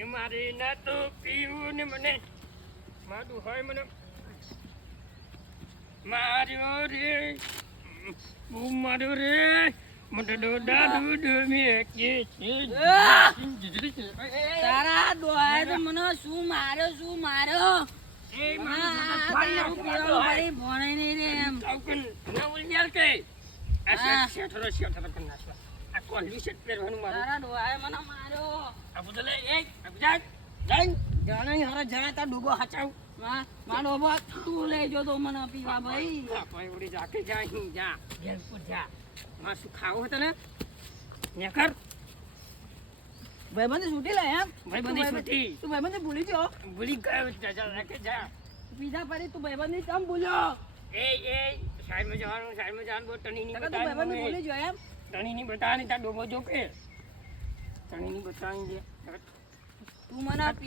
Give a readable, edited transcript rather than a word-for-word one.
એ મારે ના તો પીવું ને મને મારું હોય મને માર્યો રે હું માર્યો રે મને ડોડા દૂધ મેં કે છે તારા ડોહાએ તો મને શું માર્યો એ તારું પીવાનું ભાઈ ભણે નહીં રે એમ ના બોલી યાર કે આ શેઠરો કર નાખવા આ કોલ્વી શેઠ પહેરવાનું મારું તારા ડોહાએ મને માર્યો આ બધું લઈ એ અબજા જઈ જાણે હારા જાણે તાર ડૂબો હચાવ મારો બાપ તું લઈ જો તો મને પીવા ભાઈ કોઈ ઉડી જા કે જા અહીં જા ઘેર પર જા માં શું ખાવું હતું ને નેકર ભાઈબંધી છૂટી લે એમ ભાઈબંધી છૂટી. તું ભાઈબંધી ભૂલી ગયો ભૂલી ગયો જા રાખે જા પીઝા પડી તું ભાઈબંધી કેમ ભૂલ્યો એ સાઈડમાં જવાનું બહુ ટણીની તું ભાઈબંધી ભૂલી ગયો એમ ટણીની બતાવાની તાર ડોબો જો કે ટણીની બતાવાની છે